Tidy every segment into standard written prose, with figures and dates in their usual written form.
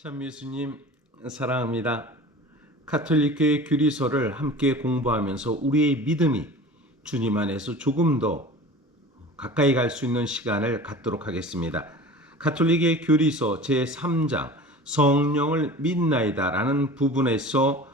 참 예수님 사랑합니다. 가톨릭교회 규리서를 함께 공부하면서 우리의 믿음이 주님 안에서 조금 더 가까이 갈 수 있는 시간을 갖도록 하겠습니다. 가톨릭의 규리서 제3장 성령을 믿나이다 라는 부분에서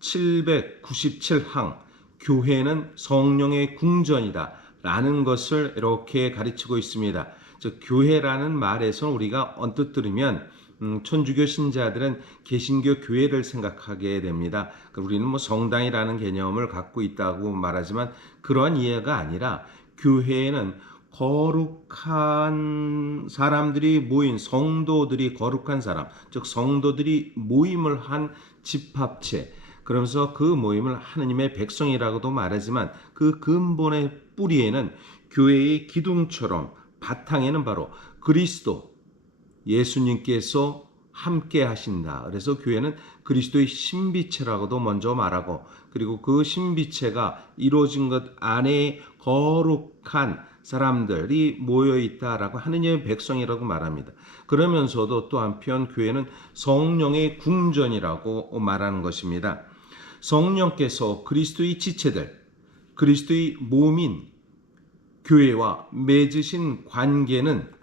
797항 교회는 성령의 궁전이다 라는 것을 이렇게 가르치고 있습니다. 즉 교회라는 말에서 우리가 언뜻 들으면 천주교 신자들은 개신교 교회를 생각하게 됩니다. 우리는 성당이라는 개념을 갖고 있다고 말하지만 그러한 이해가 아니라 교회에는 거룩한 사람들이 모인 성도들이 거룩한 사람, 즉 성도들이 모임을 한 집합체, 그러면서 그 모임을 하느님의 백성이라고도 말하지만 그 근본의 뿌리에는 교회의 기둥처럼 바탕에는 바로 그리스도 예수님께서 함께 하신다. 그래서 교회는 그리스도의 신비체라고도 먼저 말하고, 그리고 그 신비체가 이루어진 것 안에 거룩한 사람들이 모여 있다라고 하느님의 백성이라고 말합니다. 그러면서도 또 한편 교회는 성령의 궁전이라고 말하는 것입니다. 성령께서 그리스도의 지체들, 그리스도의 몸인 교회와 맺으신 관계는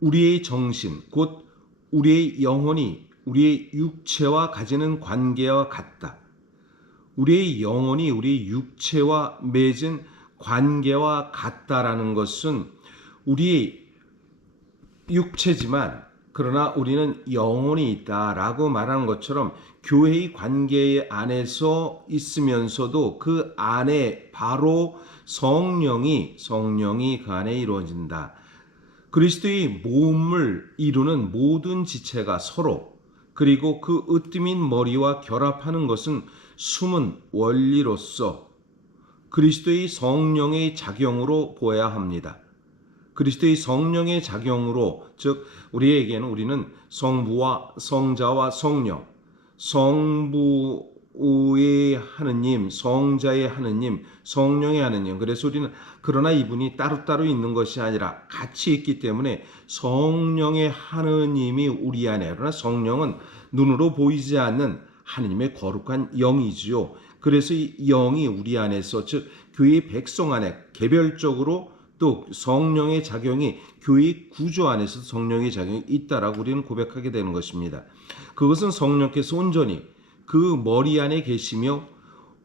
우리의 정신, 곧 우리의 영혼이 우리의 육체와 가지는 관계와 같다. 우리의 영혼이 우리의 육체와 맺은 관계와 같다라는 것은 우리의 육체지만 그러나 우리는 영혼이 있다라고 말하는 것처럼 교회의 관계 안에서 있으면서도 그 안에 바로 성령이 그 안에 이루어진다. 그리스도의 몸을 이루는 모든 지체가 서로, 그리고 그 으뜸인 머리와 결합하는 것은 숨은 원리로서 그리스도의 성령의 작용으로 보아야 합니다. 그리스도의 성령의 작용으로, 즉 우리에게는 우리는 성부와 성자와 성령, 성부의 하느님, 성자의 하느님, 성령의 하느님. 그래서 우리는 그러나 이분이 따로따로 있는 것이 아니라 같이 있기 때문에 성령의 하느님이 우리 안에, 그러나 성령은 눈으로 보이지 않는 하느님의 거룩한 영이지요. 그래서 이 영이 우리 안에서, 즉 교회의 백성 안에 개별적으로 또 성령의 작용이 교회의 구조 안에서 성령의 작용이 있다라고 우리는 고백하게 되는 것입니다. 그것은 성령께서 온전히 그 머리 안에 계시며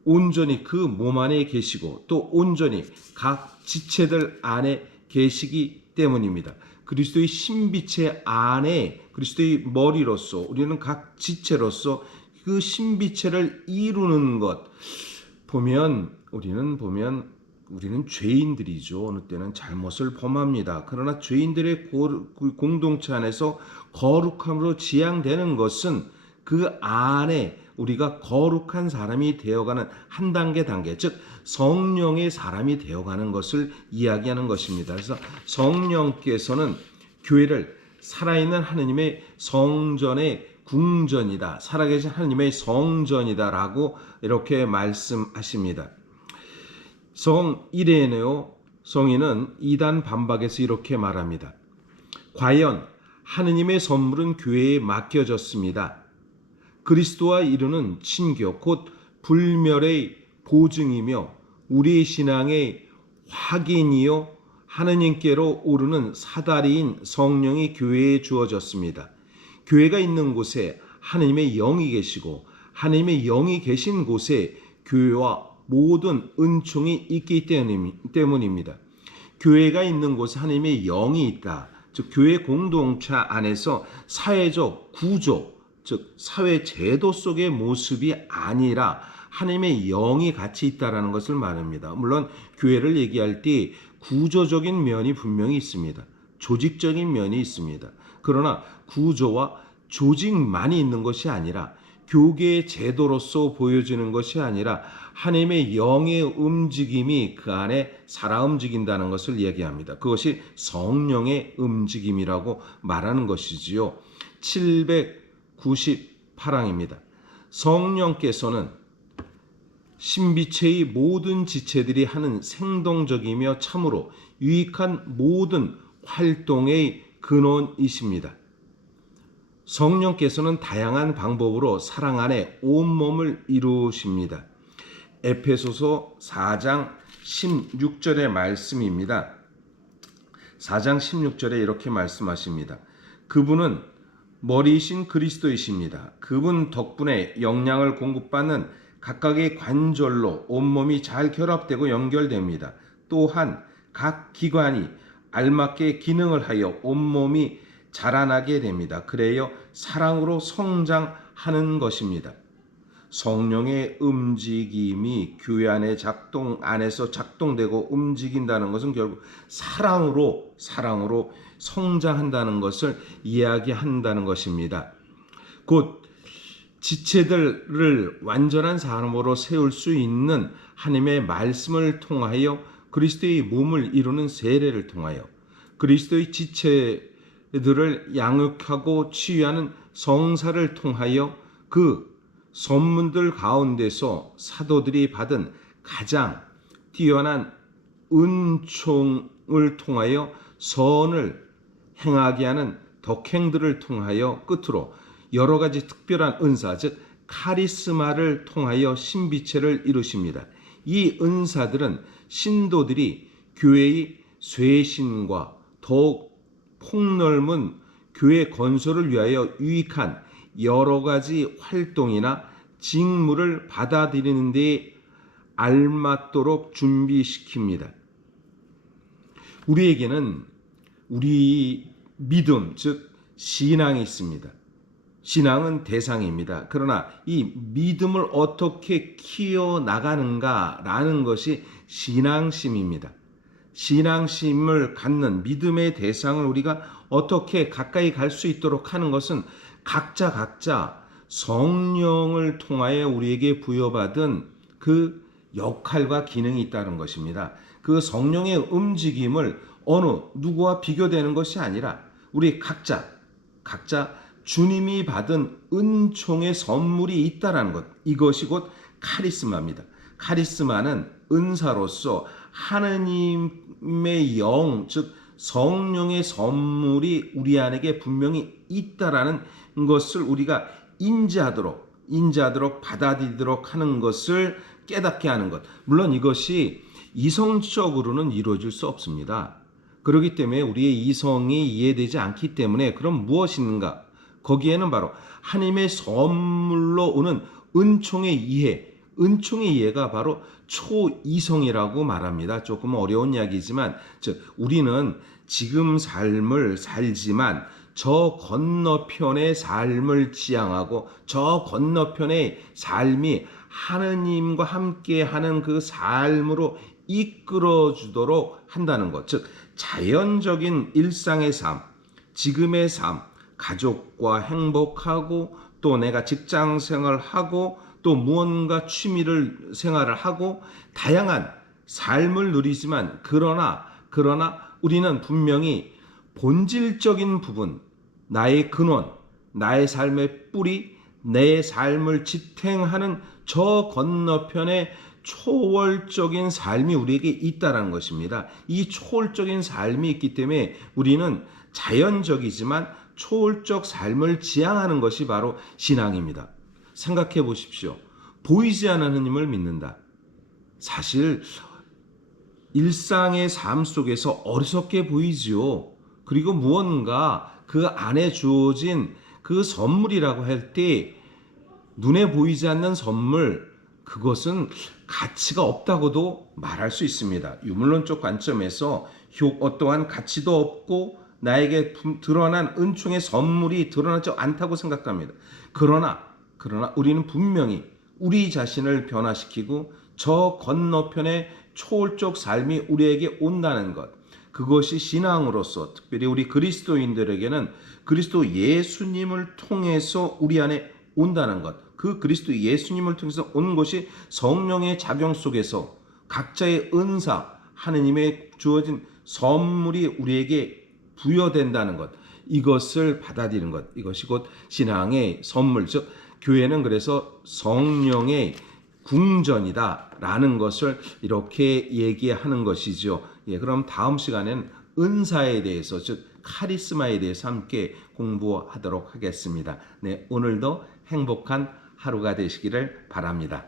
온전히 그 몸 안에 계시고 또 온전히 각 지체들 안에 계시기 때문입니다. 그리스도의 신비체 안에 그리스도의 머리로서 우리는 각 지체로서 그 신비체를 이루는 것 보면 우리는 죄인들이죠. 어느 때는 잘못을 범합니다. 그러나 죄인들의 공동체 안에서 거룩함으로 지향되는 것은 그 안에 우리가 거룩한 사람이 되어가는 한 단계, 즉 성령의 사람이 되어가는 것을 이야기하는 것입니다. 그래서 성령께서는 교회를 살아있는 하느님의 성전의 궁전이다, 살아계신 하느님의 성전이다라고 이렇게 말씀하십니다. 성 이레네오 성인은 이단 반박에서 이렇게 말합니다. 과연 하느님의 선물은 교회에 맡겨졌습니다. 그리스도와 이루는 친교, 곧 불멸의 보증이며 우리의 신앙의 확인이요 하느님께로 오르는 사다리인 성령이 교회에 주어졌습니다. 교회가 있는 곳에 하느님의 영이 계시고 하느님의 영이 계신 곳에 교회와 모든 은총이 있기 때문입니다. 교회가 있는 곳에 하나님의 영이 있다. 즉 교회 공동체 안에서 사회적 구조, 즉 사회 제도 속의 모습이 아니라 하나님의 영이 같이 있다라는 것을 말합니다. 물론 교회를 얘기할 때 구조적인 면이 분명히 있습니다. 조직적인 면이 있습니다. 그러나 구조와 조직만이 있는 것이 아니라 교계의 제도로서 보여지는 것이 아니라 하나님의 영의 움직임이 그 안에 살아 움직인다는 것을 얘기합니다. 그것이 성령의 움직임이라고 말하는 것이지요. 798항입니다. 성령께서는 신비체의 모든 지체들이 하는 생동적이며 참으로 유익한 모든 활동의 근원이십니다. 성령께서는 다양한 방법으로 사랑 안에 온몸을 이루십니다. 에페소서 4장 16절의 말씀입니다. 4장 16절에 이렇게 말씀하십니다. 그분은 머리이신 그리스도이십니다. 그분 덕분에 영양을 공급받는 각각의 관절로 온몸이 잘 결합되고 연결됩니다. 또한 각 기관이 알맞게 기능을 하여 온몸이 자라나게 됩니다. 그래요 사랑으로 성장하는 것입니다. 성령의 움직임이 교회 안에서 작동되고 움직인다는 것은 결국 사랑으로 성장한다는 것을 이야기한다는 것입니다. 곧 지체들을 완전한 사람으로 세울 수 있는 하나님의 말씀을 통하여 그리스도의 몸을 이루는 세례를 통하여 그리스도의 지체들을 양육하고 치유하는 성사를 통하여 그 선문들 가운데서 사도들이 받은 가장 뛰어난 은총을 통하여 선을 행하게 하는 덕행들을 통하여 끝으로 여러 가지 특별한 은사 즉 카리스마를 통하여 신비체를 이루십니다. 이 은사들은 신도들이 교회의 쇄신과 더욱 폭넓은 교회 건설을 위하여 유익한 여러 가지 활동이나 직무를 받아들이는 데 알맞도록 준비시킵니다. 우리에게는 우리 믿음 즉 신앙이 있습니다. 신앙은 대상입니다. 그러나 이 믿음을 어떻게 키워나가는가라는 것이 신앙심입니다. 신앙심을 갖는 믿음의 대상을 우리가 어떻게 가까이 갈 수 있도록 하는 것은 각자 성령을 통하여 우리에게 부여받은 그 역할과 기능이 있다는 것입니다. 그 성령의 움직임을 어느 누구와 비교되는 것이 아니라 우리 각자 주님이 받은 은총의 선물이 있다는 것, 이것이 곧 카리스마입니다. 카리스마는 은사로서 하느님의 영, 즉 성령의 선물이 우리 안에게 분명히 있다라는 것을 우리가 인지하도록 받아들이도록 하는 것을 깨닫게 하는 것. 물론 이것이 이성적으로는 이루어질 수 없습니다. 그렇기 때문에 우리의 이성이 이해되지 않기 때문에 그럼 무엇인가? 거기에는 바로 하나님의 선물로 오는 은총의 이해가 바로 초이성이라고 말합니다. 조금 어려운 이야기지만 즉 우리는 지금 삶을 살지만 저 건너편의 삶을 지향하고 저 건너편의 삶이 하느님과 함께하는 그 삶으로 이끌어주도록 한다는 것. 즉 자연적인 일상의 삶, 지금의 삶, 가족과 행복하고 또 내가 직장 생활하고 또 무언가 취미를 생활을 하고 다양한 삶을 누리지만 그러나 우리는 분명히 본질적인 부분, 나의 근원, 나의 삶의 뿌리, 내 삶을 지탱하는 저 건너편의 초월적인 삶이 우리에게 있다는 것입니다. 이 초월적인 삶이 있기 때문에 우리는 자연적이지만 초월적 삶을 지향하는 것이 바로 신앙입니다. 생각해 보십시오. 보이지 않는 하나님을 믿는다. 사실 일상의 삶 속에서 어리석게 보이지요. 그리고 무언가 그 안에 주어진 그 선물이라고 할 때 눈에 보이지 않는 선물, 그것은 가치가 없다고도 말할 수 있습니다. 유물론적 관점에서 어떠한 가치도 없고 나에게 드러난 은총의 선물이 드러나지 않다고 생각합니다. 그러나 우리는 분명히 우리 자신을 변화시키고 저 건너편의 초월적 삶이 우리에게 온다는 것, 그것이 신앙으로서 특별히 우리 그리스도인들에게는 그리스도 예수님을 통해서 우리 안에 온다는 것, 그 그리스도 예수님을 통해서 온 것이 성령의 작용 속에서 각자의 은사, 하느님의 주어진 선물이 우리에게 부여된다는 것, 이것을 받아들이는 것, 이것이 곧 신앙의 선물, 즉 교회는 그래서 성령의 궁전이다라는 것을 이렇게 얘기하는 것이죠. 그럼 다음 시간에는 은사에 대해서, 즉 카리스마에 대해서 함께 공부하도록 하겠습니다. 네, 오늘도 행복한 하루가 되시기를 바랍니다.